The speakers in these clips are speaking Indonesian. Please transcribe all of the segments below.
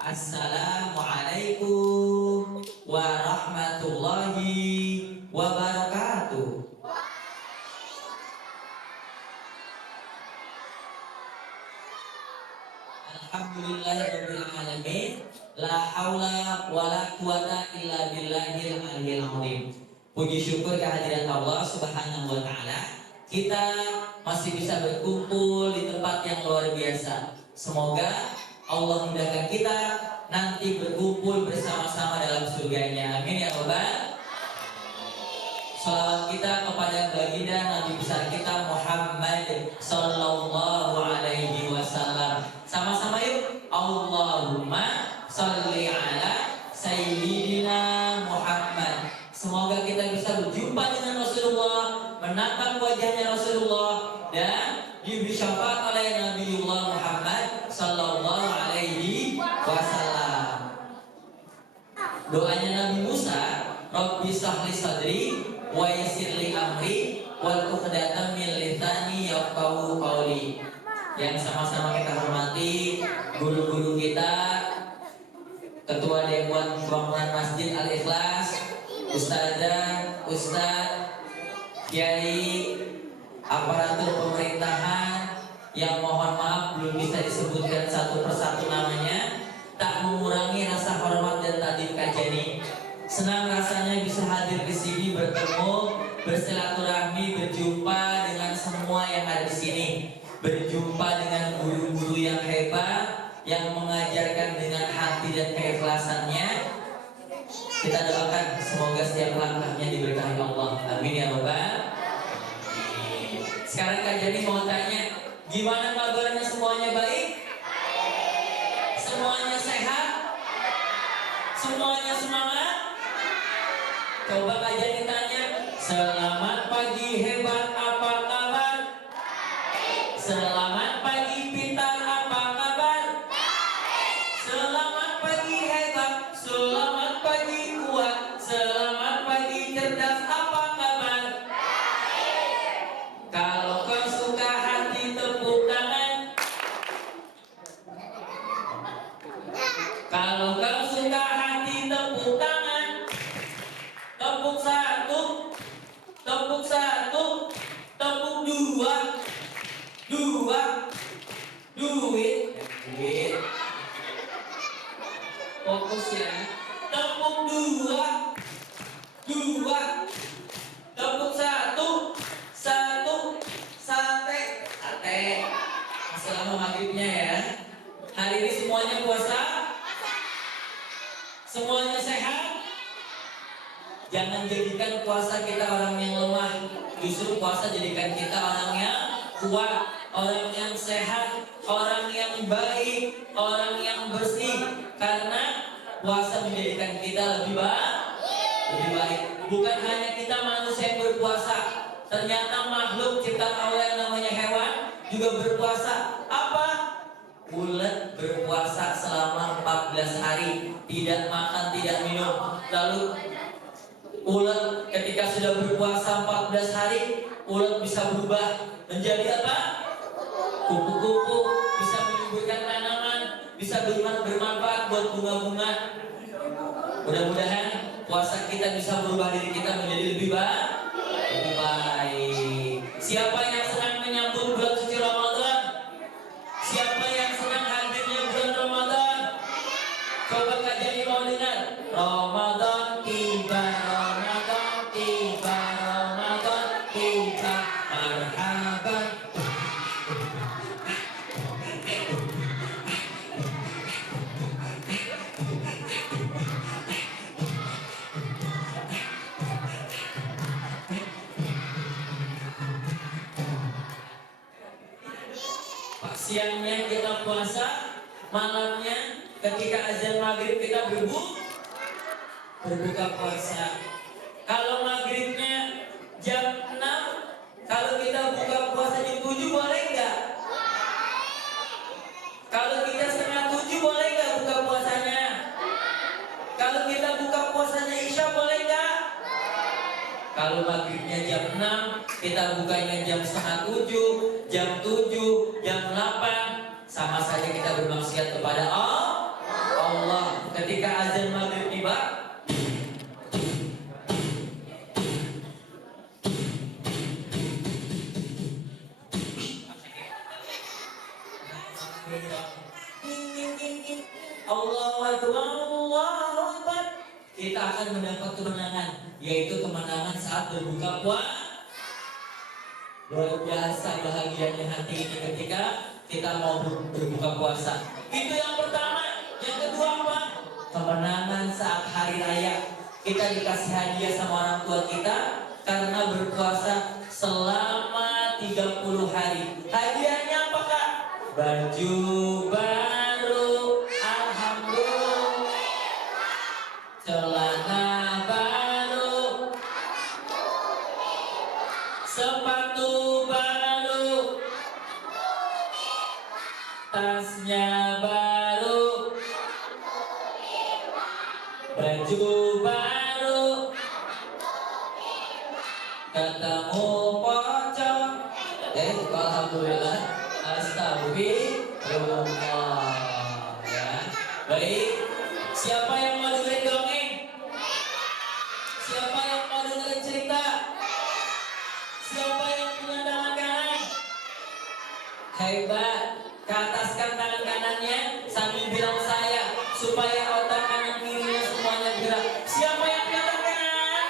Assalamualaikum warahmatullahi wabarakatuh. Alhamdulillahirabbil alamin. La haula wala quwata illa billahil aliyil azim. Puji syukur kehadiran Allah Subhanahu wa taala. Kita masih bisa berkumpul di tempat yang luar biasa. Semoga Allah mudahkan kita nanti berkumpul bersama-sama dalam surganya. Amin ya Rabbal. Salawat kita kepada baginda Nabi besar kita Muhammad sallallahu alaihi wasallam. Sama-sama yuk. Allahumma sholli ala sayyidina Muhammad. Semoga kita bisa berjumpa dengan Rasulullah, menatap wajahnya Rasulullah, dan diberi syafaat oleh Nabiullah Muhammad sallallahu alaihi wasallam. Doanya Nabi Musa, Rabbi shrah li sadri wa yassir li amri wal 'uqdatam min lisani yafqahu qawli. Yang sama-sama kita hormati guru-guru kita, Ketua Dewan Bangunan Masjid Al-Ikhlas, Ustazah, Ustaz, Kiai, aparatur pemerintahan yang mohon maaf belum bisa disebutkan satu persatu namanya, tak mengurangi rasa hormat dan takdim kajani. Senang rasanya bisa hadir di sini, bertemu, bersilaturahmi, berjumpa dengan semua yang ada di sini, berjumpa dengan guru-guru yang hebat yang mengajarkan dengan hati dan keikhlasannya. Kita doakan semoga setiap langkahnya diberkahi Allah. Amin ya Rabbal. Sekarang Kak Jani mau tanya, gimana kabarnya? Semuanya baik? Semuanya sehat? Semuanya semangat? Coba Kak Jani tanya, selamat pagi hebat, apa kabar? Selamat pagi pintar, apa kabar? Selamat pagi hebat, selamat pagi kuat, selamat pagi cerdas, apa kabar? Kalau kau suka hati tepuk tangan. Kalau kau suka hati tepuk tangan. Tepuk satu, tepuk satu, tepuk dua, dua, duit, duit. Fokus ya. Tepuk dua, dua, tepuk satu, satu, sate, sate. Masih lama maghribnya ya. Hari ini semuanya puasa? Semuanya sehat? Jangan jadikan puasa kita orang yang lemah. Justru puasa jadikan kita orang yang kuat, orang yang sehat, orang yang baik, orang yang bersih. Karena puasa menjadikan kita lebih baik. Bukan hanya kita manusia yang berpuasa, ternyata makhluk ciptaan Allah yang namanya hewan juga berpuasa. Apa? Ulet berpuasa selama 14 hari, tidak makan, tidak minum. Lalu ulet ketika sudah berpuasa 14 hari, ulet bisa berubah menjadi apa? Kupu-kupu, bisa menyuburkan tanaman, bisa bermanfaat buat bunga-bunga. Mudah-mudahan puasa kita bisa berubah diri kita menjadi lebih baik. Siapa yang senang menyambut bulan suci Ramadan? Siapa yang senang hadirnya bulan Ramadan? Coba Kak Jani mau dengar. Ramadan tiba, Ramadan tiba, Ramadan tiba, marhaban. Siangnya kita puasa, malamnya ketika azan maghrib kita berbuka puasa. Kalau maghribnya jam 6, kalau kita buka puasa jam 7 boleh nggak? Kalau kita setengah 7 boleh nggak buka puasanya? Kalau kita buka puasanya Isya boleh nggak? Kalau maghribnya jam 6, kita bukanya jam setengah 7, jam 7, jam 8, sama saja kita bermaksiat kepada Allah. Ketika azan maghrib tiba, Allahu Akbar, Allahu Akbar. Kita akan mendapat kemenangan, yaitu kemenangan saat berbuka puasa. Luar biasa bahagianya hati ini ketika kita mau berbuka puasa. Itu yang pertama. Yang kedua apa? Kemenangan saat hari raya. Kita dikasih hadiah sama orang tua kita karena berpuasa selama 30 hari. Hadiahnya apa, Kak? Baju baru, alhamdulillah. Celana baru, sepatu baru, tasnya baru, baju baru, ketemu pocong. Alhamdulillah, astagfirullah. Ya, baik. Siapa yang mau dengerin dongeng? Siapa yang mau dengerin cerita? Siapa yang punya tangan kanan? Hebat. Ke ataskan tangan kanannya sambil bilang saya, supaya otak kanan kirinya semuanya gerak. Siapa yang punya tangan kanan?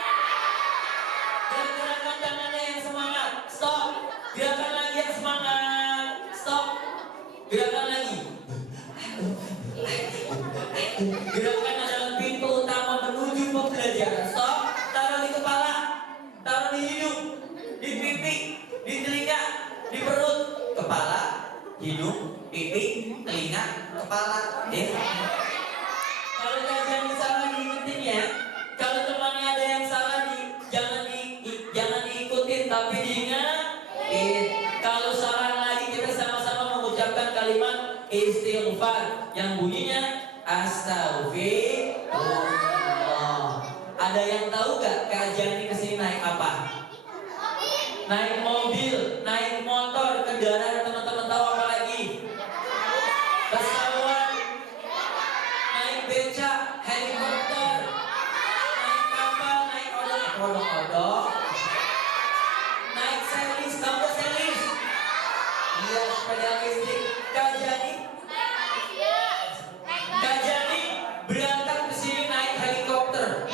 Gerakkan tangannya yang semangat. Stop. Gerakan lagi yang semangat. Stop. Gerakan lagi. Gerakan adalah pintu utama menuju pembelajaran. Stop. Taruh di kepala, taruh di hidung, di pipi, di telinga, di perut. Kepala, hidung, pipi, telinga, kepala. Kalau kalian salah diikutin ya. Kalau temannya ada yang salah jangan diikutin, tapi diingatin. Kalau salah lagi kita sama-sama mengucapkan kalimat istighfar yang bunyinya astagfirullah. Ada yang tahu gak Kak Jani kesini naik apa? Naik mobil, naik motor, kendaraan. Teman-teman tahu apa lagi? Pesawat, naik beca, helikopter, naik kapal, naik odong-odong, naik selis. Tahu gak selis? Iya, sepeda listrik. Kak Jani berangkat ke sini naik helikopter.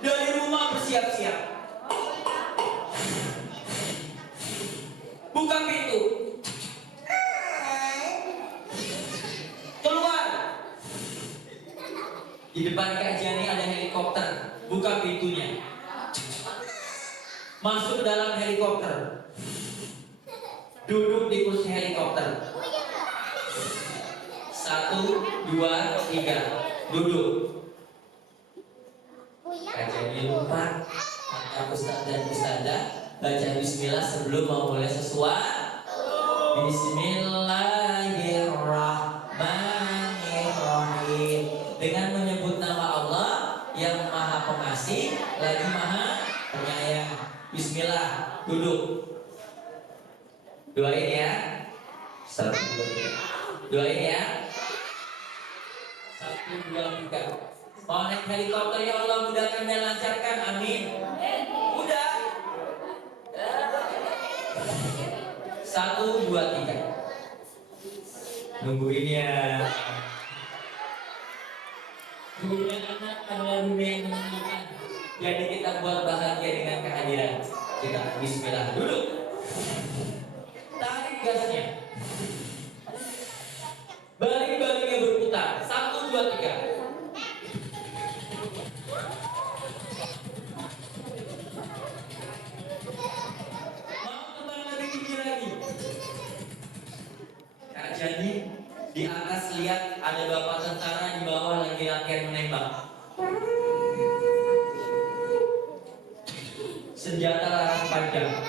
Dari rumah bersiap-siap. Buka pintu. Keluar. Di depan Kak Jani ada helikopter. Buka pintunya. Masuk ke dalam helikopter. Duduk di kursi helikopter. 1, 2, 3. Duduk. Kak Jani lupa kata Ustaz dan Ustazah baca bismillah sebelum mau mulai sesuatu. Bismillahirrahmanirrahim. Dengan menyebut nama Allah yang Maha Pengasih lagi Maha Penyayang. Bismillah. Duduk. Doain ya. 1, 2, 3. Doain ya. 1, 2, 3. Mau naik helikopter ya Allah mudahkan dan lancarkan, amin. Udah. 1, 2, 3. Nungguin ya. Dunia anak adalah dunia yang menyenangkan. Jadi kita buat bahagia dengan kehadiran kita. Bismillah. Duduk. Tarik gasnya. Balik-baliknya berputar. 1, 2, 3. Jadi di atas lihat ada bapak tentara, di bawah lagi latihan menembak. Senjata laras panjang.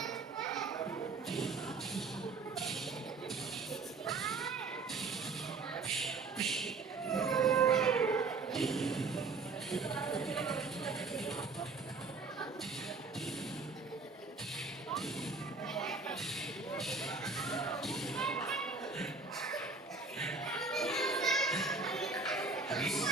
Habis.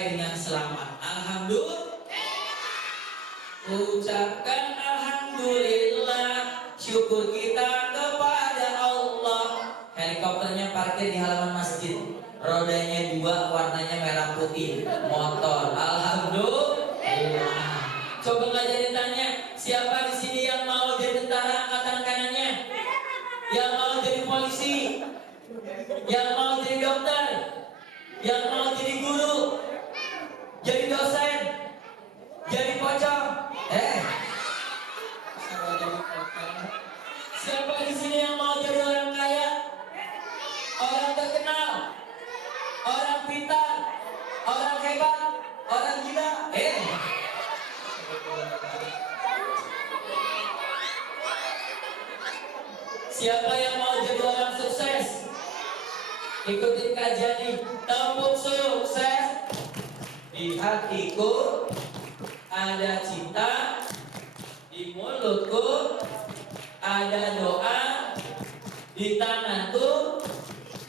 sampai dengan selamat. Alhamdulillah. Ucapkan alhamdulillah, syukur kita kepada Allah. Helikopternya parkir di halaman masjid. Rodanya 2, warnanya merah putih. Motor. Alhamdulillah. Coba nggak jadi tanya, siapa di sini yang mau jadi tentara angkatan kanannya? Yang mau jadi polisi? Yang mau jadi dokter? Yang mau jadi guru? Jadi dosen? Jadi pocong? Siapa di sini yang mau jadi orang kaya? Orang terkenal? Orang pintar? Orang hebat? Orang gila? Siapa yang mau jadi orang sukses? Ikutin kajian ini. Tembung sukses. Di hatiku ada cinta, di mulutku ada doa, di tanganku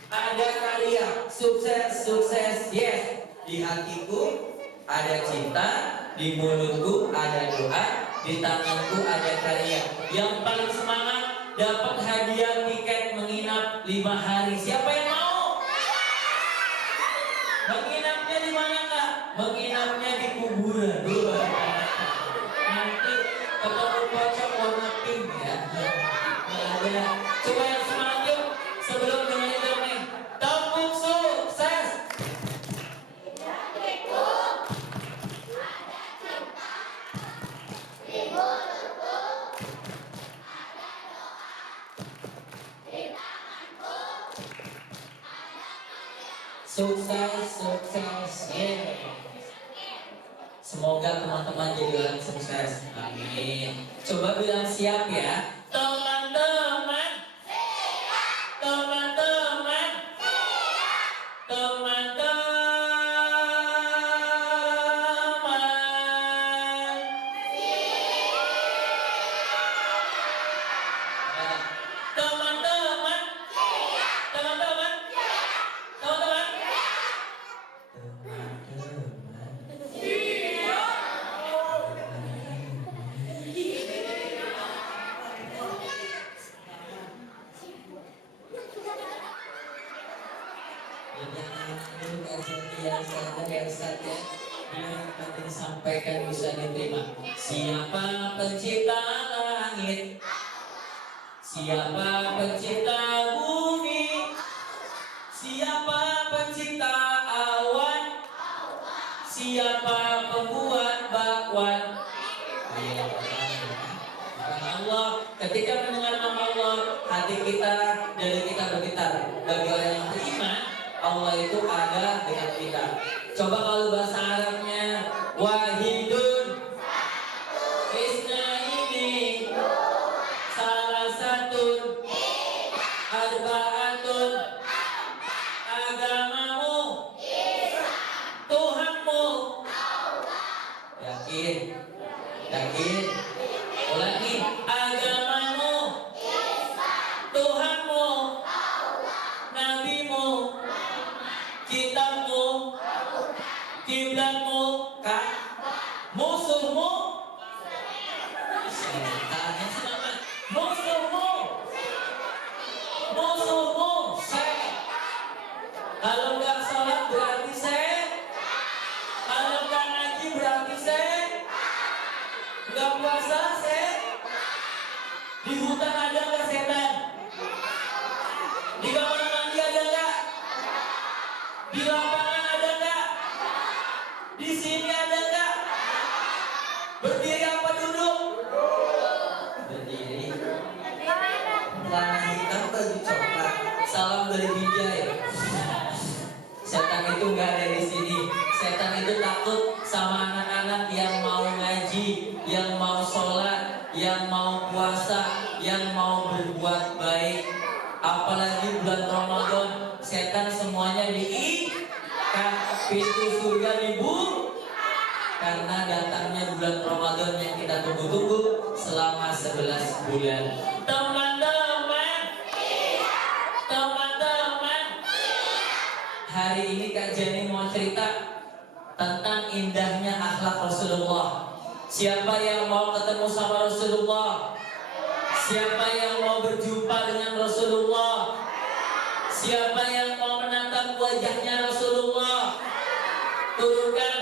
ada karya. Sukses, sukses, yes. Di hatiku ada cinta, di mulutku ada doa, di tanganku ada karya. Yang paling semangat dapat hadiah tiket menginap 5 hari. Siapa yang mau? Menginapnya di mana, Kak? Menginapnya di kuburan. Nanti ketemu pocong warna pink ya. Ada. Coba yang semangat yuk sebelum dengerin dongeng. Tembung sukses. Sukses, sukses, yeah. Semoga teman-teman jadi orang sukses. Amin. Coba bilang siap ya. Teman-teman. Teman-teman. Teman-teman. Teman-teman. Teman-teman. Teman-teman. Yang disampaikan bisa diterima. Siapa pencipta langit? Siapa pencipta bumi? Siapa pencipta awan? Siapa pembuat bakwan? Allah. Ketika mendengar nama Allah, hati kita, dada kita bergetar. Bagi orang yang beriman, Allah itu ada dengan kita. Coba kalau bahasa Arabnya, wahidun, isnaini, salah satu, arbaatun, agamamu, Tuhanmu. Yakin? Yakin? Ulangi, agamamu, Tuhanmu, nabimu, kitabmu, kiblatmu, musuhmu, musuhmu, musuhmu, kalau nggak sholat berarti kalau nggak ngaji berarti nggak puasa di hutan ada nggak setan? Di kamar mandi ada nggak? Di lapangan ada nggak? Di sini ada nggak? Berdiri apa duduk? Berdiri. Celana hitam baju coklat. Salam dari Bijay. Setan itu nggak ada di sini. Setan itu takut sama anak-anak yang mau ngaji, yang mau sholat, yang mau puasa, yang mau berbuat baik. Apalagi bulan Ramadan, setan semuanya diikat, pintu surga dibuka. Karena datangnya bulan Ramadan yang kita tunggu-tunggu selama 11 bulan. Teman-teman, teman-teman, hari ini Kak Jenny mau cerita tentang indahnya akhlak Rasulullah. Siapa yang mau ketemu sama Rasulullah? Siapa yang mau berjumpa dengan Rasulullah? Siapa yang mau menatap wajahnya Rasulullah? Turunkan.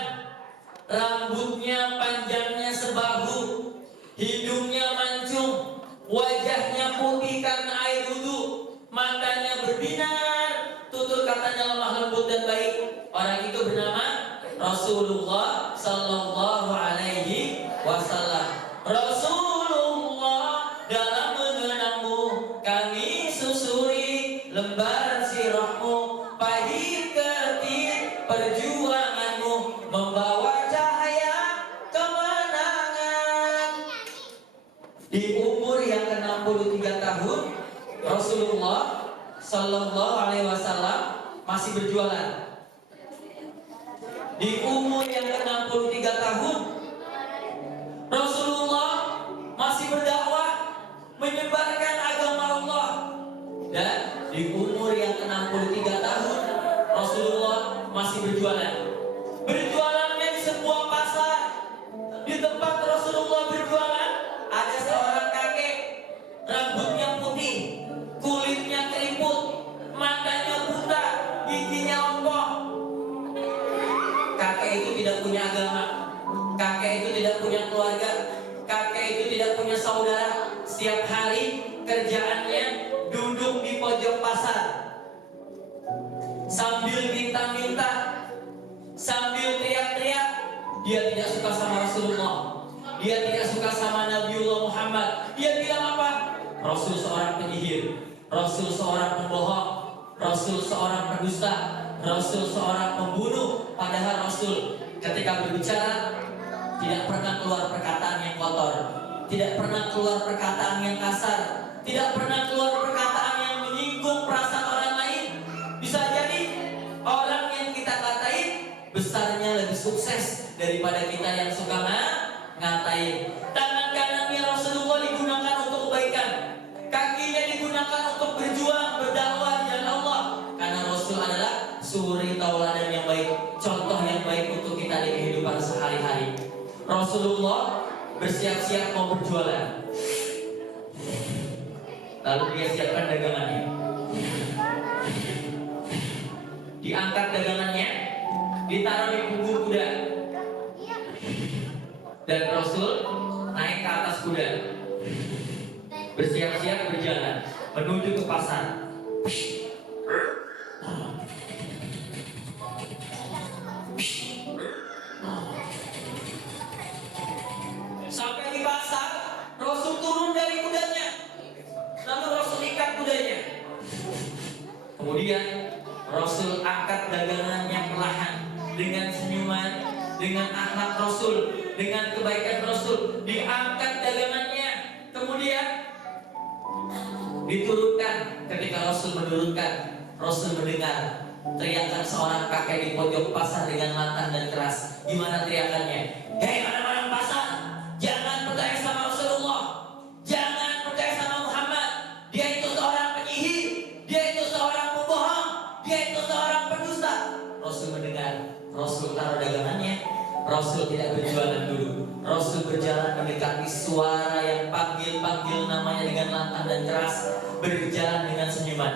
Rambutnya panjangnya sebahu, hidungnya mancung, wajahnya putih karena air wudhu, matanya berbinar, tutur katanya lemah lembut dan baik. Orang itu bernama Rasulullah Sallallahu Alaihi Wasallam. Rasulullah, dalam mengenangmu kami susuri lembar sirahmu, pahit ketir perjuanganmu membawa cahaya kemenangan. Di umur yang ke-63 tahun, Rasulullah Sallallahu Alaihi Wasallam masih berjualan. Di umur yang ke-63 tahun, Rasulullah masih berdakwah, menyebarkan agama Allah. Dan di umur yang ke-63 tahun, Rasulullah masih berjualan. Berjualannya di sebuah pasar. Di tempat Rasulullah berjualan, ada seorang kakek, rambutnya putih, kulitnya keriput, matanya buta, giginya ompong. Kakek itu tidak punya agama, kakek itu tidak punya keluarga, kakek itu tidak punya saudara. Setiap hari kerjaannya duduk di pojok pasar sambil minta-minta, sambil teriak-teriak. Dia tidak suka sama Rasulullah, dia tidak suka sama Nabiullah Muhammad. Dia bilang apa? Rasul seorang penyihir, Rasul seorang pembohong, Rasul seorang pendusta, Rasul seorang pembunuh. Padahal Rasul ketika berbicara tidak pernah keluar perkataan yang kotor, tidak pernah keluar perkataan yang kasar, tidak pernah keluar perkataan yang menyinggung perasaan orang lain. Bisa jadi orang yang kita katain besarnya lebih sukses daripada kita yang suka ngatain. Tangan kanannya Rasulullah digunakan untuk kebaikan, kakinya digunakan untuk berjuang, berdakwah di jalan Allah. Karena Rasul adalah suri tauladan yang baik, contoh yang baik untuk kita di kehidupan sehari-hari. Rasulullah bersiap-siap mau berjualan. Lalu dia siapkan dagangannya. Diangkat dagangannya, ditaruh di punggung kuda. Dan Rasul naik ke atas kuda, bersiap-siap berjalan menuju ke pasar. Sampai di pasar, Rasul turun dari kudanya, lalu Rasul ikat kudanya. Kemudian Rasul angkat dagangannya perlahan, dengan senyuman, dengan akhlak Rasul, dengan kebaikan Rasul. Diangkat dagangannya, kemudian diturunkan. Ketika Rasul menurunkan, Rasul mendengar teriakan seorang kakek di pojok pasar dengan lantang dan keras. Gimana teriakannya? Hei orang-orang pasar, jangan percaya sama Rasulullah, jangan percaya sama Muhammad. Dia itu seorang penyihir, dia itu seorang pembohong, dia itu seorang pendusta. Rasul mendengar, Rasul taruh dagangannya. Rasul tidak berjualan dulu. Rasul berjalan mendekati suara yang panggil-panggil namanya dengan lantang dan keras, berjalan dengan senyuman.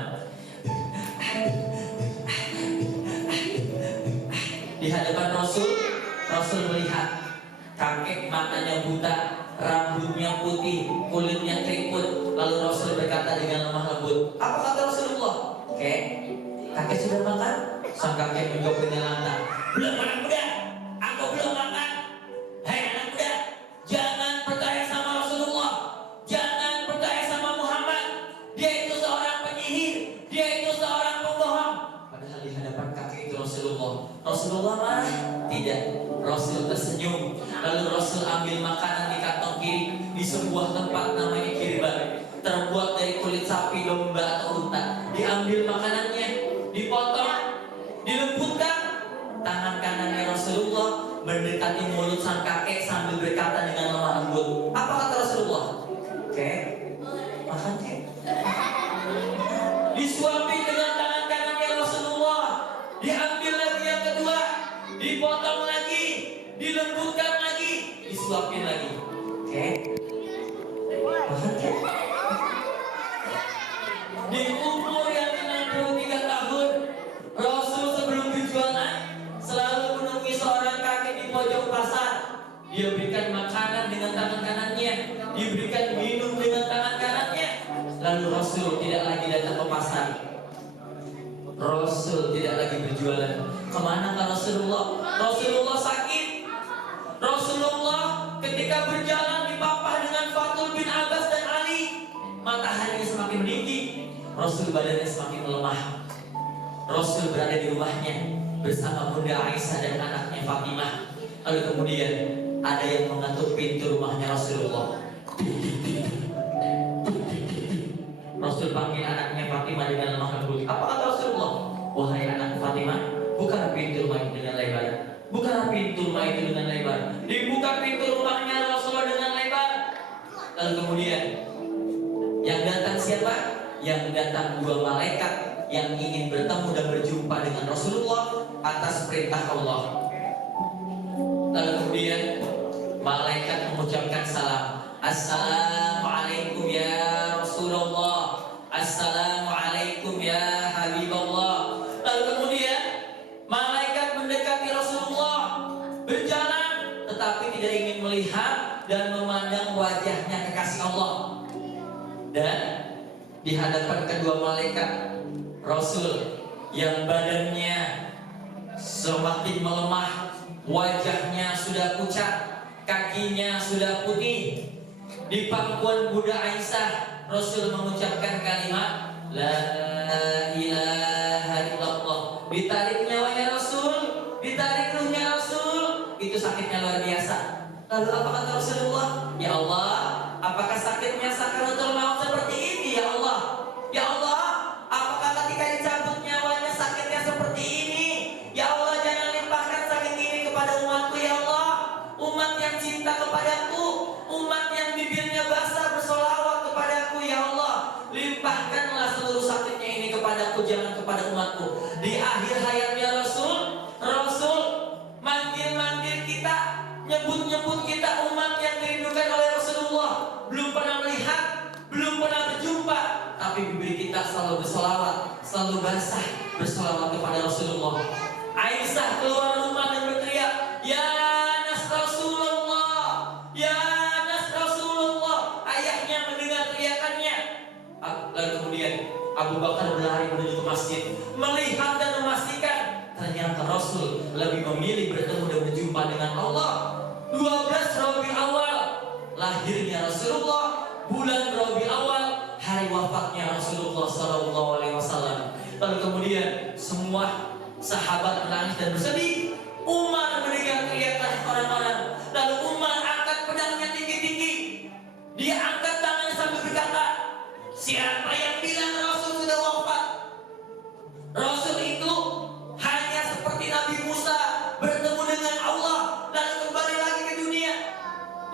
Di hadapan Rasul, Rasul melihat kakek matanya buta, rambutnya putih, kulitnya keriput. Lalu Rasul berkata dengan lemah lembut, apa kata Rasulullah? Kakek sudah makan? Sang kakek menjawab dengan lantang, belum anak muda, aku belum makan. Hei anak muda, jangan percaya sama Rasulullah, jangan percaya sama Muhammad. Dia itu seorang penyihir, dia itu seorang pembohong. Padahal di hadapan kakek itu Rasulullah marah? Tidak. Rasul tersenyum. Lalu Rasul ambil makanan di kantong kiri di sebuah tempat namanya kirban, terbuat dari kulit sapi, domba atau unta. Diambil makanannya, dipotong, dilembutkan. Tangan kanannya Rasulullah mendekati mulut sang kakek sambil berkata dengan lemah lembut, apa kata Rasulullah? Makan kek. Disuapi dengan tangan kanannya Rasulullah. Diambil lagi yang kedua, dipotong lagi dilembutkan lagi, disuapin lagi. Oke. Di umur yang 63 tahun, Rasul sebelum berjualan selalu menemui seorang kakek di pojok pasar. Dia berikan makanan dengan tangan kanannya, diberikan minum dengan tangan kanannya. Lalu Rasul tidak lagi datang ke pasar. Rasul tidak lagi berjualan. Kemana kan Rasulullah? Rasulullah sakit. Rasulullah ketika berjalan dipapah dengan Fatul bin Abbas dan Ali. Mataharinya semakin meninggi, Rasul badannya semakin melemah. Rasul berada di rumahnya bersama Bunda Aisyah dan anaknya Fatimah. Lalu kemudian ada yang mengetuk pintu rumahnya Rasulullah. Rasul panggil anaknya Fatimah dengan lemah lembut. Apa kata Rasulullah? Wahai anak Fatimah, buka pintu rumah itu dengan lebar. Buka pintu rumah itu dengan lebar. Dibuka pintu rumahnya Rasulullah dengan lebar. Lalu kemudian yang datang siapa? Yang datang dua malaikat yang ingin bertemu dan berjumpa dengan Rasulullah atas perintah Allah. Lalu kemudian malaikat mengucapkan salam. Assalamualaikum ya Rasulullah. Assalamualaikum ya Habibullah. Lalu kemudian malaikat mendekati Rasulullah, berjalan tetapi tidak ingin melihat dan memandang wajahnya kekasih Allah. Dan di hadapan kedua malaikat, Rasul yang badannya semakin melemah, wajahnya sudah pucat, kakinya sudah putih. Di pangkuan Bunda Aisyah, Rasul mengucapkan kalimat La ilaha illallah. Ditarik nyawanya Rasul, ditarik ruhnya Rasul. Itu sakitnya luar biasa. Lalu apa kata Rasulullah? Ya Allah, apakah sakitnya sakaratul maut seperti ini ya Allah? Ya Allah, apakah ketika dicabut nyawanya sakitnya seperti ini? Ya Allah, jangan limpahkan sakit ini kepada umatku ya Allah. Umat yang cinta kepadaku, umat yang bibirnya basah bersolawat kepadaku ya Allah. Limpahkanlah seluruh sakitnya ini kepadaku, jangan kepada umatku. Di akhir hayatnya Rasul, Rasul manggil-manggil kita, nyebut-nyebut kita umat yang dirindukan oleh Rasulullah. Belum pernah melihat, belum pernah berjumpa, tapi bibir kita selalu bersolawat, selalu basah bersolawat kepada Rasulullah. Aisyah keluar rumah dan berteriak, Ya Nas Rasulullah, Ya Nas Rasulullah. Ayahnya mendengar teriakannya. Lalu kemudian Abu Bakar berlari menuju ke masjid, melihat dan memastikan ternyata Rasul lebih memilih bertemu dan berjumpa dengan Allah. 12 Rabiul Awal lahirnya Rasulullah, bulan Rabiul Awal hari wafatnya Rasulullah SAW. Lalu kemudian semua sahabat menangis dan bersedih. Umar mendengar teriakan orang-orang. Lalu Umar angkat pedangnya tinggi-tinggi. Dia angkat tangannya sambil berkata, siapa yang bilang Rasul sudah wafat? Rasul itu hanya seperti Nabi Musa bertemu dengan Allah lalu kembali lagi ke dunia.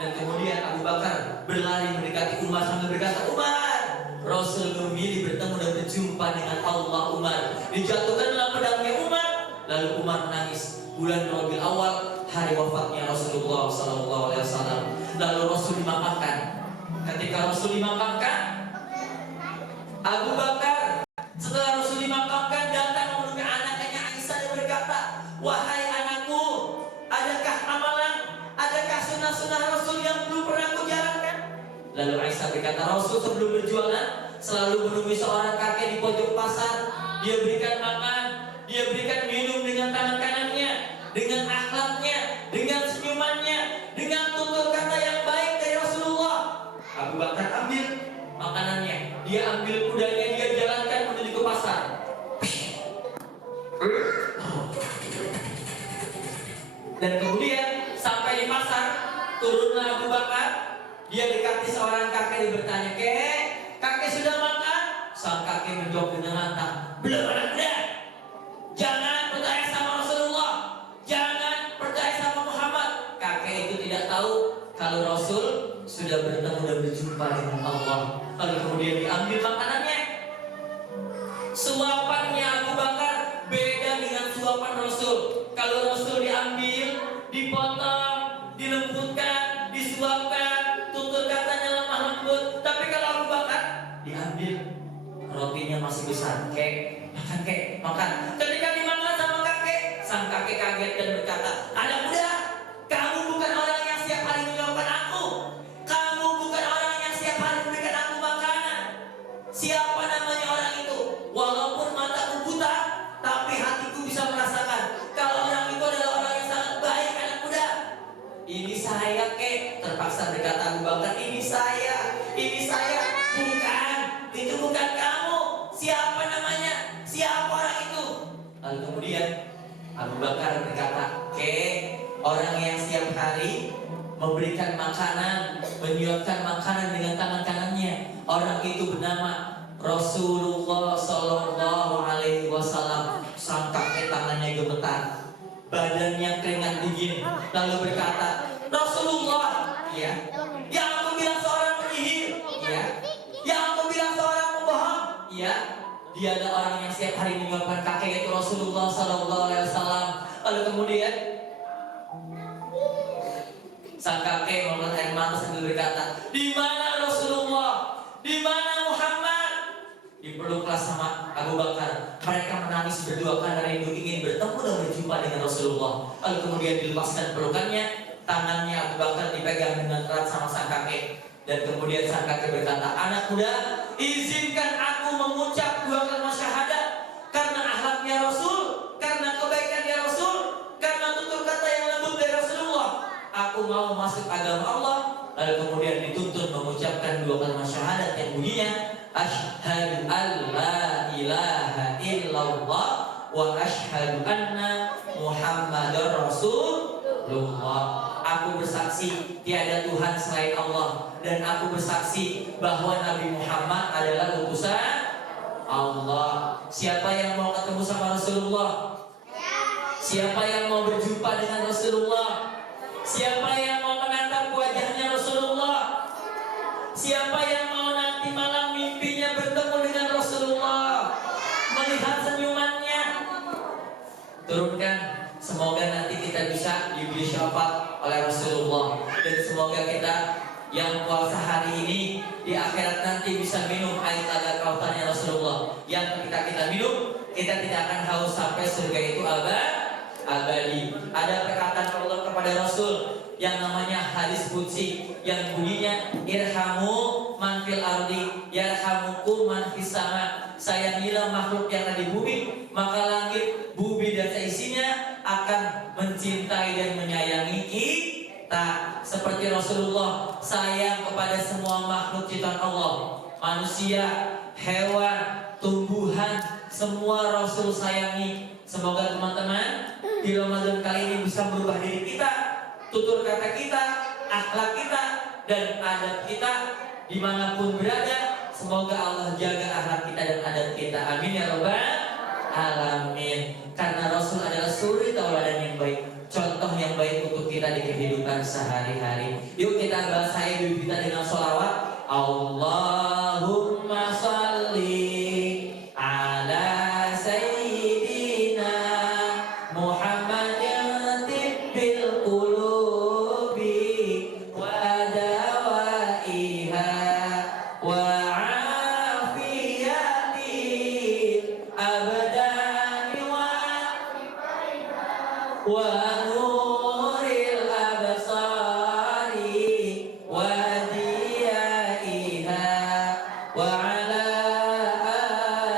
Dan kemudian Abu Bakar berlari mendekati Umar sambil berkata, Umar, Rasul memilih bertemu dan berjumpa dengan Allah. Umar, dijatuhkanlah pedangnya Umar. Lalu Umar menangis. Bulan Rabiul Awal hari wafatnya Rasulullah SAW. Lalu Rasul dimakamkan. Ketika Rasul dimakamkan, Abu Bakar setelah Rasul dimakamkan datang menemui anaknya Aisyah dan berkata, wahai anakku, adakah amalan, adakah sunnah-sunnah Rasul yang belum pernah aku jalankan? Lalu Aisyah berkata, Rasul sebelum berjualan selalu menemui seorang kakek di pojok pasar. Dia berikan makan, dia berikan minum dengan tangan kanannya, dengan akhlaknya, dengan senyumannya, dengan tutur kata yang baik dari Rasulullah. Abu Bakar ambil makanannya, dia ambil kudanya, dia jalankan menuju ke pasar. Dan kemudian sampai di pasar, turunlah Abu Bakar. Dia dekati seorang kakek, dia bertanya, kakek sudah makan? Sang kakek menjawab dengan lantang, belum ada. Jangan percaya sama Rasulullah, jangan percaya sama Muhammad. Kakek itu tidak tahu kalau Rasul sudah bertemu dan berjumpa dengan Allah. Lalu kemudian diambil makanannya. Suapannya Abu Bakar beda dengan suapan Rasul. Kalau Rasul diambil, dipotong, makan. Ketika dimakan sama kakek, sang kakek kaget dan berkata, anak muda, kamu bukan orang yang setiap hari menyuapkan aku. Kamu bukan orang yang setiap hari memberikan aku makanan. Siapa namanya orang itu? Walaupun mataku buta, tapi hatiku bisa merasakan kalau orang itu adalah orang yang sangat baik, anak muda. Ini saya, kek, terpaksa berkata Abu Bakar, ini saya. Bukan, itu bukan kamu. Siapa namanya? Siapa orang itu? Lalu kemudian Abu Bakar berkata, kek, orang yang setiap hari memberikan makanan, menyuapkan makanan dengan tangan kanannya. Orang itu bernama Rasulullah Sallallahu Alaihi Wasallam. Sang kakek tangannya gemetar, badannya keringat dingin, lalu berkata, Rasulullah, ya, yang aku bilang seorang penyihir, ya, yang aku bilang seorang pembohong, ya, dia adalah orang yang setiap hari menyuapkan kakek, yaitu Rasulullah Sallallahu Alaihi Wasallam. Lalu kemudian sang kakek mengeluarkan air mata sambil berkata, di mana Rasulullah? Di mana Muhammad? Dipeluklah sama Abu Bakar. Mereka menangis berdua karena rindu ingin bertemu dan berjumpa dengan Rasulullah. Lalu kemudian dilepaskan pelukannya, tangannya Abu Bakar dipegang dengan erat sama sang kakek. Dan kemudian sang kakek berkata, anak muda, izinkan aku mengucap dua kalimat syahadat karena akhlaknya Rasul, karena kebaikannya Rasul, karena tutur kata yang lembut dari Rasulullah. Aku mau masuk agama Allah. Lalu kemudian dituntun mengucapkan dua kalimat syahadat yang bunyinya, asyhadu an la ilaha illallah wa asyhadu anna Muhammadar Rasulullah. Aku bersaksi tiada Tuhan selain Allah, dan aku bersaksi bahwa Nabi Muhammad adalah utusan Allah. Siapa yang mau ketemu sama Rasulullah? Siapa yang mau berjumpa dengan Rasulullah? Siapa yang mau menatap wajahnya Rasulullah? Siapa yang mau nanti malam mimpinya bertemu dengan Rasulullah, melihat senyumannya? Turunkan, semoga nanti kita bisa diberi syafaat oleh Rasulullah. Dan semoga kita yang puasa hari ini di akhirat nanti bisa minum air telaga kautarnya Rasulullah, yang ketika kita minum, kita tidak akan haus sampai surga itu abadi. Ada perkataan Allah kepada Rasul yang namanya hadis qudsi, yang bunyinya, irhamu man fil ardi yarhamukum man fis sama. Sayangilah makhluk yang ada di bumi, maka langit, bumi dan seisinya akan mencintai dan menyayangi kita. Seperti Rasulullah sayang kepada semua makhluk ciptaan Allah, manusia, hewan, tumbuhan, semua Rasul sayangi. Semoga teman-teman di Ramadan kali ini bisa merubah diri kita, tutur kata kita, akhlak kita, dan adab kita dimanapun berada. Semoga Allah jaga akhlak kita dan adab kita. Amin ya rabbal alamin. Karena Rasul adalah suri tauladan yang baik, contoh yang baik untuk kita di kehidupan sehari-hari. Yuk kita bahasain diri kita dengan sholawat. Allahumma sholli ala sayyidina Muhammadin tibbil qulubi wa dawaiha wa afiyati abdani wa nuril absari wa diyaiha wa ala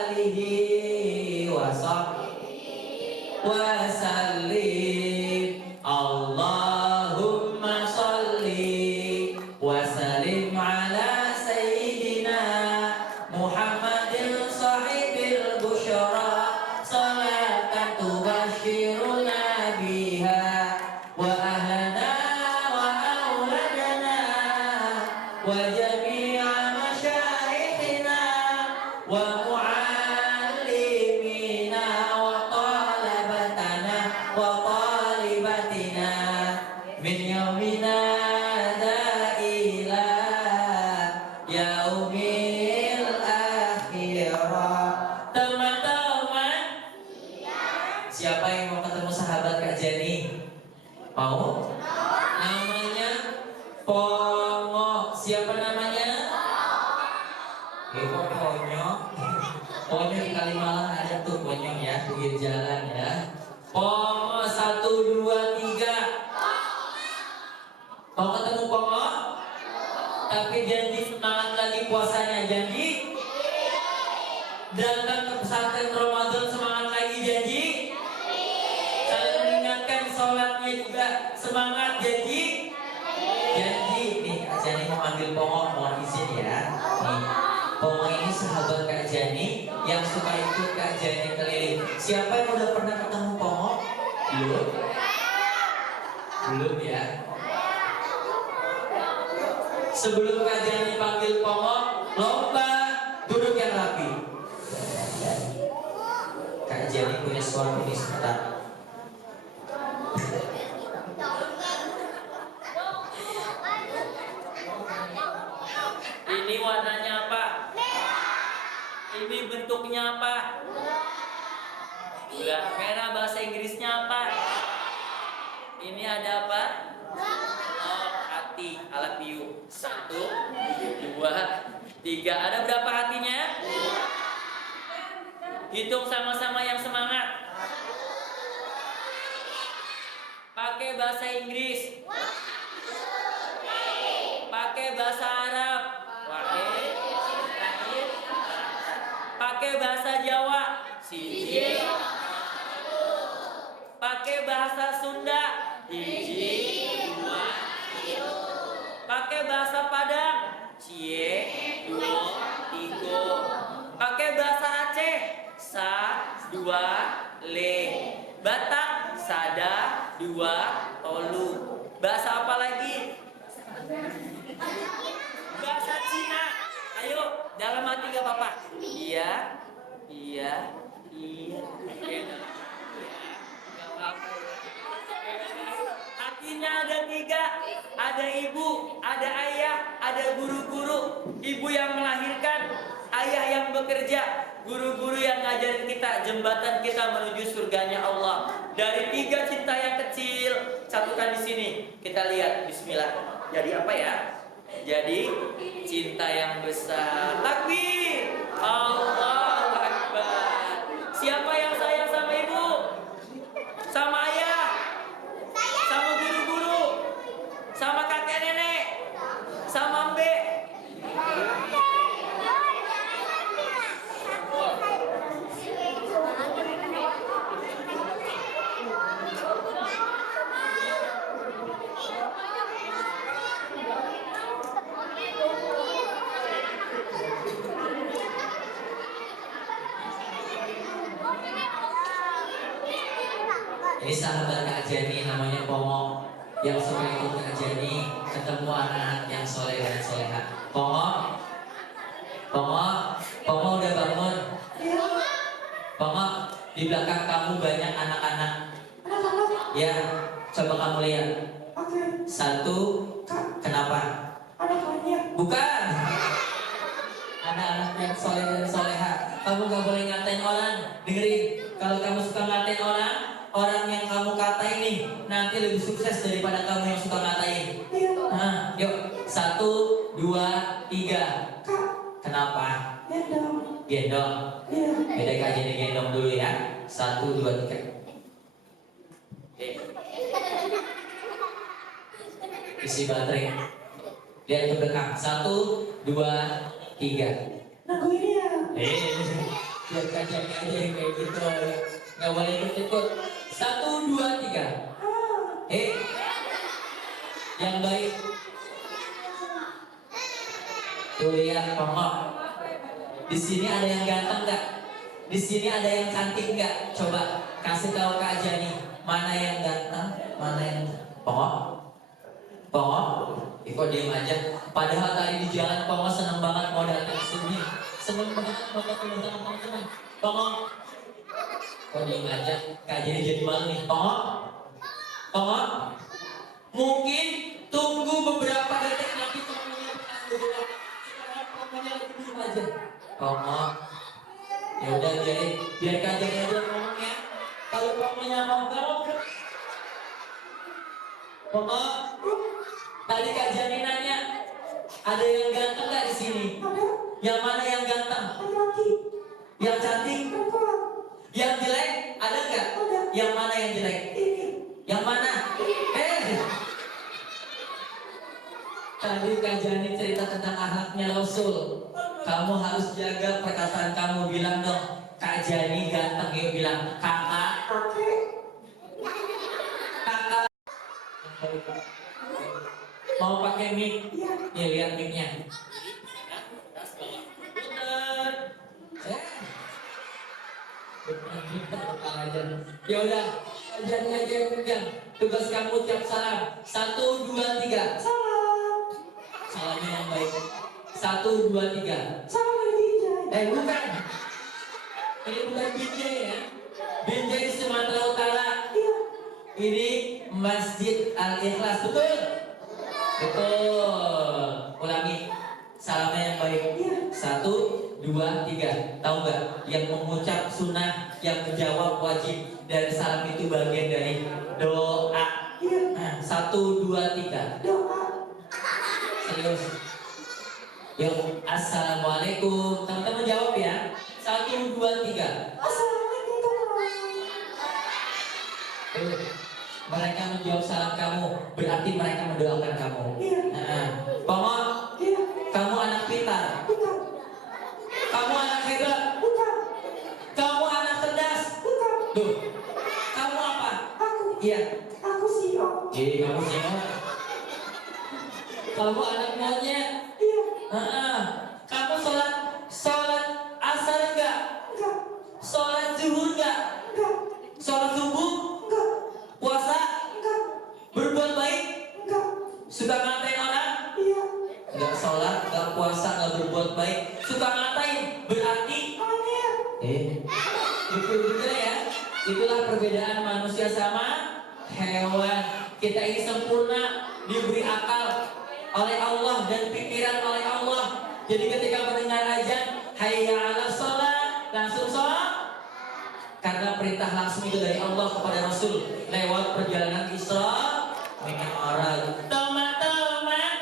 alihi wa sahbihi wa sallim. Allahumma sholli wa sallim ala sayyidina Muhammadin sahibil busyra salatan tubashiruna biha wa ahlana wa auladana wa jami'a masyayikhina wa muallimina wa talabatana wa talibatina min yaumina ila yaumil akhirah. Teman-teman, siapa yang mau ketemu sahabat Kak Jenny? Mau? Namanya Pongo. Siapa namanya? Ponyo. Ponyo di Kalimalang ada tuh Ponyo ya. pinggir jalan ya. Pongo 1, 2, 3. Mau ketemu Pongo? Tapi janji semangat lagi puasanya, janji. Datang ke pesantren Ramadan semangat lagi, janji. Saling mengingatkan sholatnya juga semangat, janji. Janji. Nih Kak Jani mau ambil Pongo, mohon izin ya. Nih, Pongo ini sahabat Kak Jani yang suka ikut Kak Jani keliling. Siapa yang udah pernah ketemu Pongo? Belum? Belum ya? Sebelum Kak Jani panggil Pongo, lomba duduk yang rapi. Kak Jani punya suami ini sebentar. Ini warnanya apa? Ini bentuknya apa? Gula merah, bahasa Inggrisnya apa? Ini ada apa? Oh, hati, I love you. 1, 2, 3. Ada berapa hatinya? Hitung sama-sama yang semangat. Pakai bahasa Inggris. Pakai bahasa Arab. Pakai bahasa Jawa. Siji. Pakai bahasa Sunda. Hiji. Dua. Pakai bahasa Padang. Cie. Dua. Tiga. Pakai bahasa Aceh. Sa. Dua. Le. Batak. Sada. Dua. Tolu. Bahasa apa lagi? Bahasa Cina. Ayo, dalam hati gak apa-apa. Iya. Iya. Iya. Gak apa-apa. Hatinya ada 3. Ada ibu, ada ayah, ada guru-guru. Ibu yang melahirkan, ayah yang bekerja, guru-guru yang ngajarin kita, jembatan kita menuju surganya Allah. Dari 3 cinta yang kecil, satukan di sini. Kita lihat, bismillah. Jadi apa ya? Jadi cinta yang besar. Takbir. Allahu Akbar. Siapa yang sayang sama ibu? Sama ayah? Sama guru-guru? Sama kakek nenek? Sama mbe? Ini sahabat Kak Jani namanya Pongo, yang suka ikut Kak Jani ketemu anak-anak yang soleh dan soleha. Pongo, Pongo, Pongo udah bangun. Pongo, di belakang kamu banyak anak-anak. Ya, coba kamu lihat. 1, kenapa? Bukan. Anak-anak yang soleh dan soleha. Kamu gak boleh ngatain orang. Dengerin, kalau kamu suka ngatain orang, orang yang kamu katain nih nanti lebih sukses daripada kamu yang suka ngatain. Nah, yuk 1, 2, 3. Kenapa? Gendong. Beda aja nih, gendong dulu ya. 1, 2, 3. Isi baterai. Lihat ke belakang. 1, 2, 3. Nah, gue ini ya. Lihat kaca aja yang kayak gitu. Nggak boleh ikut-ikut. 1, 2, 3. Yang baik. Tuh lihat Pongo. Di sini ada yang ganteng nggak? Di sini ada yang cantik nggak? Coba kasih tahu Kak Jani. Mana yang ganteng? Mana yang Pongo? Pongo? Kok diem aja? Padahal tadi di jalan Pongo seneng banget mau datang ke sini. Seneng banget mau ketemu sama teman-teman. Pongo? Kok diem aja? Kak Jani jadi malu nih. Pongo? Pongo? Mungkin tunggu beberapa detik nanti Pongonya akan bergerak. Sekarang Pongonya lagi duduk aja. Pongo? Ya udah biar Kak Jani aja ngomong ya. Kalau Pongonya mau ngomong. Pongo? Tadi Kak Jani nanya, ada yang ganteng nggak di sini? Ada. Yang mana yang ganteng? Laki-laki. Yang cantik? Perempuan. Yang jelek ada nggak? Yang mana yang jelek? Ini. Yang mana? Tadi Kak Jani cerita tentang akhlaknya Rasul. Kamu harus jaga perkataan kamu. Bilang dong, Kak Jani ganteng. Yuk bilang, kakak. Kakak. Mau pakai mic? Ya lihat mic-nya. Ya udah, jangan aja yang pegang. Tugas kamu ucap salam. 1, 2, 3. Salam. Salamnya yang baik. 1, 2, 3. Salam dari Binjai. Bukan. Ini bukan Binjai ya. Binjai Sumatera Utara. Iya. Ini Masjid Al-Ikhlas. Betul? Betul. Ulangi. Salamnya yang baik. Iya. 1, 2, 3. Tahu nggak? Yang mengucap sunnah, yang menjawab wajib. Dan salam itu bagian dari doa. Nah, 1, 2, 3. Doa. Serius. Yuk, assalamualaikum. Teman-teman jawab ya. 1, 2, 3. Assalamualaikum. Mereka menjawab salam kamu, berarti mereka mendoakan kamu. Nah, Pongok, kamu anak pintar. Kamu anak hebat. Kamu anak cerdas. Duh, kamu apa? Aku. Iya. Aku CEO. Kamu CEO. Kamu anak monyet. Iya. Kamu sholat asar enggak? Enggak. Sholat zuhur enggak? Enggak. Sholat subuh? Enggak. Puasa? Enggak. Berbuat baik? Enggak. Suka ngatain orang? Iya. Enggak sholat, enggak puasa, enggak berbuat baik. Suka ngatain, berarti monyet. Betul juga ya. Itulah perbedaan manusia sama hewan. Kita ini sempurna, diberi akal oleh Allah dan pikiran oleh Allah. Jadi ketika mendengar azan, hayya 'alas shalah, langsung sholat. Karena perintah langsung itu dari Allah kepada Rasul lewat perjalanan Isra Mi'raj. Teman-teman,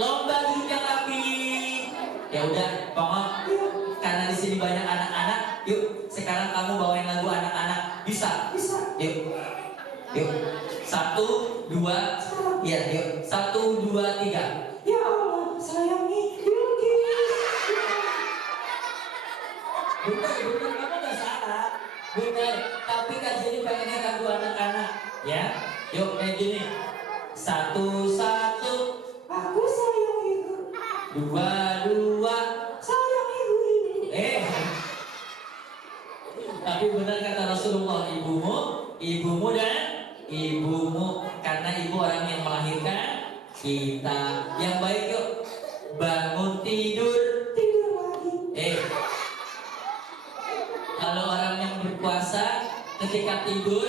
lomba duduk yang rapi. Ya udah, Pongok. Karena di sini banyak anak-anak, yuk sekarang kamu bawain lagu anak-anak. Bisa? Bisa. Yuk. 1, 2, ya yuk. 1, 2, 3. Ya Allah, sayangi Bilqis. Bener, kamu gak salah. Bener, tapi Kak Jenny pengennya lagu anak-anak. Ya, yuk kayak gini. 1, 1. Aku sayang ibu. 2, 2. Sayang ibu ini. Tapi benar kata Rasulullah, ibumu dan ibumu, karena ibu orang yang melahirkan kita. Yang baik yuk, bangun tidur lagi. Kalau orang yang berpuasa ketika tidur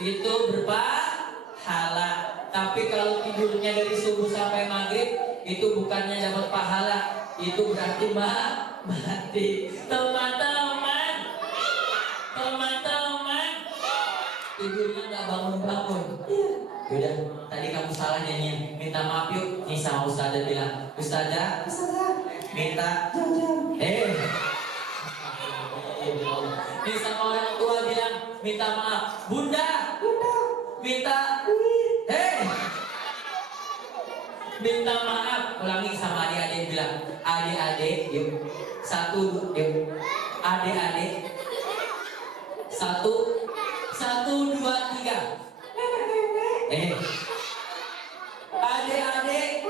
itu berpahala. Tapi kalau tidurnya dari subuh sampai maghrib itu bukannya dapat pahala, itu berarti mati. Teman-teman, tidurnya nggak bangun-bangun. Yaudah, tadi kamu salah nyanyi. Minta maaf yuk. Nih sama Ustazah bilang, Ustazah, minta. Nih sama orang tua bilang, minta maaf. Bunda, minta. Minta maaf. Ulangi sama adik-adik bilang, adik-adik, yuk. 1, yuk. Adik-adik. 1, 2, 3. Adik-adik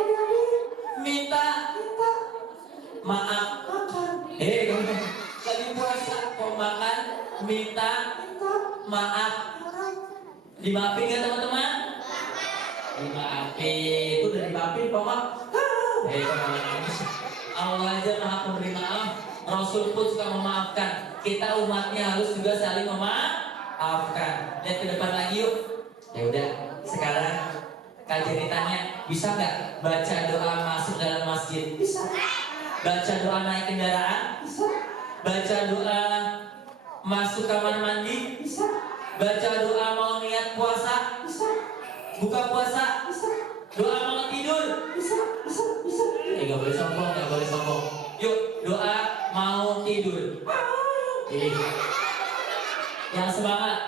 minta maaf. Lagi puasa kok makan minta maaf. Dimaafin gak teman-teman? Dimaafin. Udah dimaafin Pongok? Allah aja maha pemberi maaf. Rasul pun suka memaafkan. Kita umatnya harus juga saling memaafkan. Lihat ke depan lagi yuk. Ya udah, sekarang Kak Jenny tanya, bisa nggak baca doa masuk dalam masjid? Bisa. Baca doa naik kendaraan? Bisa. Baca doa masuk kamar mandi? Bisa. Baca doa mau niat puasa? Bisa. Buka puasa? Bisa. Doa mau tidur? Bisa. Nggak boleh sombong. Yuk, doa mau tidur. Yang semangat.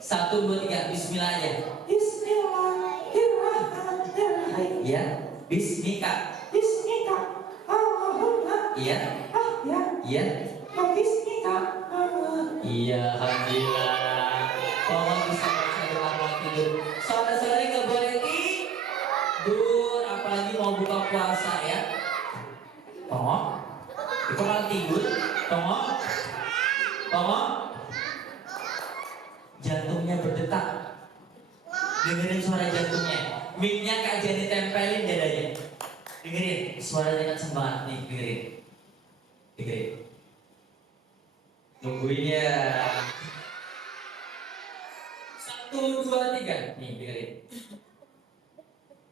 1, 2, 3. Bismillah aja. Bismillahirrahmanirrahim. Ya. Bismika. Bismika. Allahumma. Iya. Ya. Iya. Bismika. Iya, alhamdulillah. Tolong bisa baca doa mau tidur. Saudara-saudari nggak boleh tidur, apalagi mau buka puasa ya. Tolong. Itu malah tidur. Tolong. Tolong. Jantungnya berdetak. Dengerin suara jantungnya. Mic-nya Kak Jani tempelin dadanya. Dengerin suaranya kenceng banget nih, dengerin. Dengerin. Nungguin ya. 1, 2, 3. Nih, dengerin.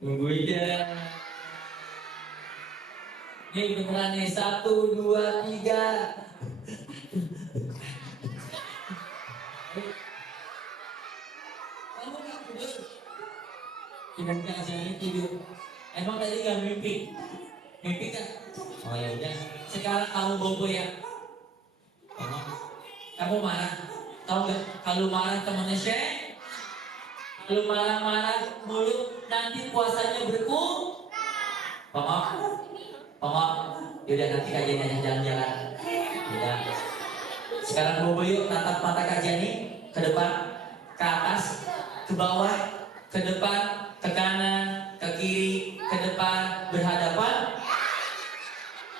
Nungguin ya. Nih beneran nih. 1, 2, 3. Kamu nggak tidur? Tidak Jani tidur. Emang tadi nggak mimpi? Mimpi kan? Oh ya udah. Sekarang kamu bobo ya. Kamu marah. Tahu nggak? Kalau marah temennya Syekh. Kalau marah-marah mulu nanti puasanya berkurang. Pokok. Pokok. Yaudah nanti kajian aja jalan-jalan. Udah. Sekarang bobo yuk tatap mata kajian nih ke depan, ke atas, ke bawah, ke depan, ke kanan, ke kiri, ke depan, berhadapan.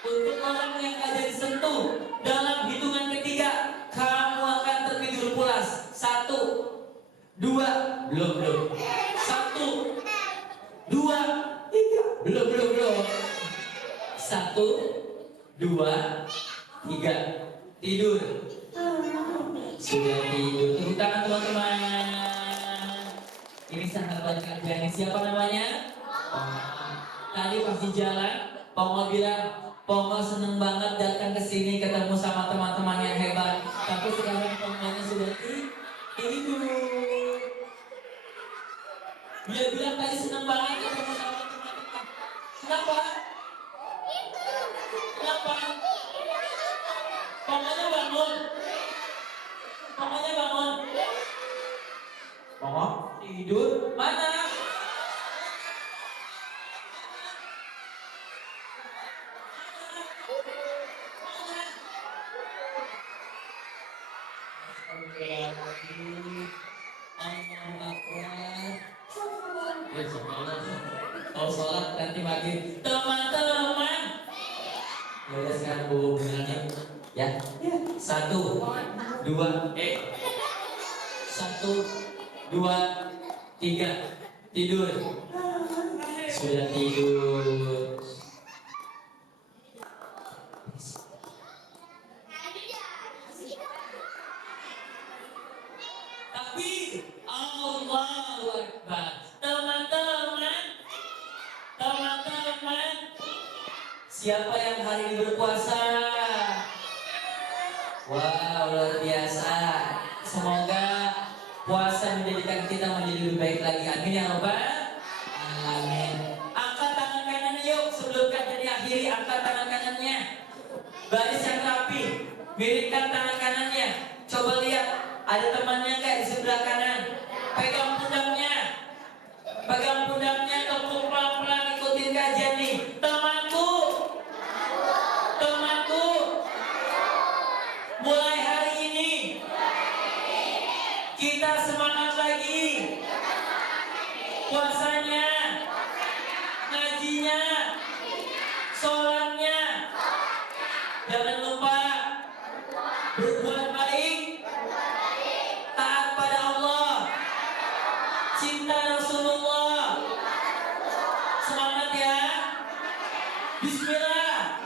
Untuk orang yang kajian sentuh dalam hitungan ketiga, kamu akan tertidur pulas. 1, 2, belum. 1, 2, 3, belum. 1, 2, 3, tidur. Sudah tidur. Tepuk tangan teman-teman. Ini sangat banyak kajian. Siapa namanya? Tadi pas di jalan, Pongo bilang, Pongo seneng banget datang ke sini ketemu sama teman-teman yang hebat. Tapi sekarang Pongonya sudah tidur. Dia bilang tadi seneng banget ketemu sama teman-teman. Kenapa? Kenapa? Pongonya bangun. Pongonya bangun. Pongo tidur mana? Kalau sholat nanti maghrib. Teman-teman. Ya udah sekarang hubungannya ya. 1, 2, 1, 2, 3, tidur. Sudah tidur. Tapi Allahu Akbar. Teman-teman, siapa yang hari ini berpuasa? Wow, luar biasa. Semoga puasa menjadikan kita menjadi lebih baik lagi. Amin ya Rabbal Alamin. Angkat tangan kanannya yuk. Sebelum kajian diakhiri, angkat tangan kanannya. Baris yang rapi. Miringkan tangan kanannya. Coba lihat, ada temannya nggak di sebelah kanan? Pegang pundaknya. Pegang pundaknya, tepuk pelan-pelan, ikutin kajian nih. Temanku. Mulai hari ini kita semangat lagi. Puasanya, ngajinya, sholatnya. Jangan lupa berbuat baik, taat pada Allah, cinta Rasulullah. Semangat ya. Bismillah.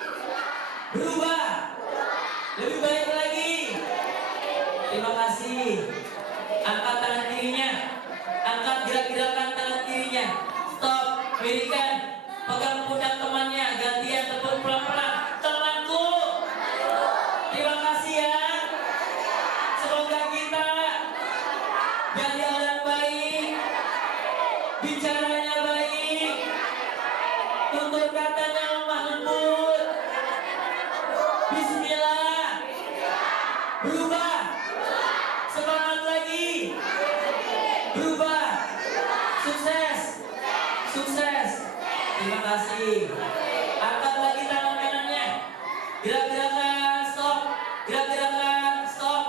Berubah lebih baik lagi. Terima kasih. Angkat tangan kirinya. Angkat gerak-gerakan tangan kirinya. Stop. Miringkan. Pegang pundak temannya. Gantian tepuk pelan-pelan. Temanku. Terima kasih ya. Semoga kita jadi orang baik. Bicaranya baik. Tutur katanya lemah lembut. Bismillah. Berubah. Semangat. Berubah. Sukses. Sukses. Terima kasih. Angkat lagi tangan kanannya. Gerak-gerakan, stop. Gerak-gerakan, stop.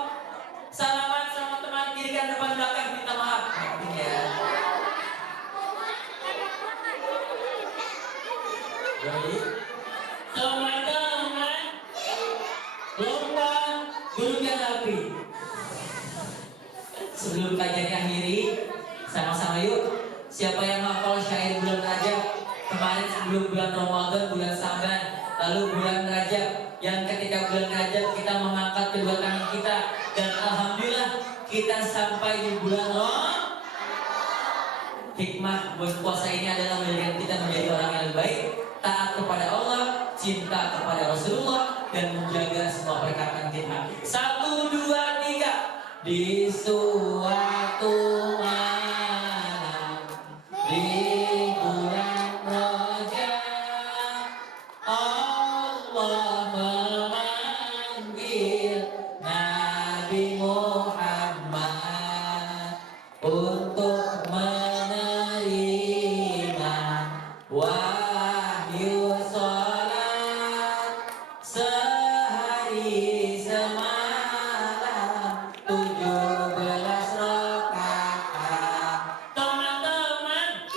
Salaman sama teman kiri kan depan belakang, minta maaf. Ya. Jadi, teman-teman, lomba guru yang rapi. Sebelum kajian akhiri, sama-sama yuk. Siapa yang hafal syair bulan Rajab kemarin sebelum bulan Ramadan, bulan Saban, lalu bulan Rajab, yang ketika bulan Rajab kita mengangkat kedua tangan kita dan alhamdulillah kita sampai di bulan Ramadan. Hikmah bulan puasa ini adalah menjadikan kita menjadi orang yang lebih baik, taat kepada Allah, cinta kepada Rasulullah, dan menjaga semua perkataan kita. 1, 2, 3. Di suatu malam di bulan Rajab, Allah memanggil Nabi Muhammad untuk menerima wahyu sholat sehari semalam 17 rakaat. Teman-teman,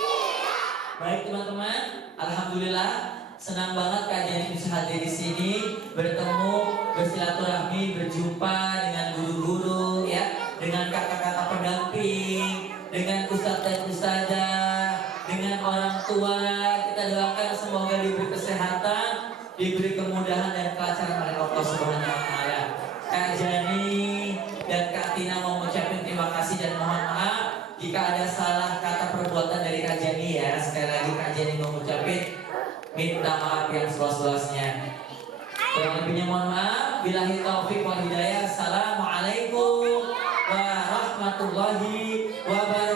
baik teman-teman, alhamdulillah senang banget kajian ini bisa hadir di sini, bertemu, bersilaturahmi, berjumpa dengan guru-guru ya, dengan kakak-kakak pendamping, dengan ustadz dan ustadzah, dengan orang tua. Kita doakan semoga diberi kesehatan, diberi kemudahan dan kelancaran oleh Allah Subhanahu wa taala. Kak Jani dan Kak Tina mau mengucapkan terima kasih dan mohon maaf jika ada salah kata perbuatan dari Kak Jani ya. Sekali lagi Kak Jani mau mengucapkan minta maaf yang seluas-luasnya. Kurang lebihnya mohon maaf. Billahi taufik wal hidayah. Assalamualaikum warahmatullahi wabarakatuh.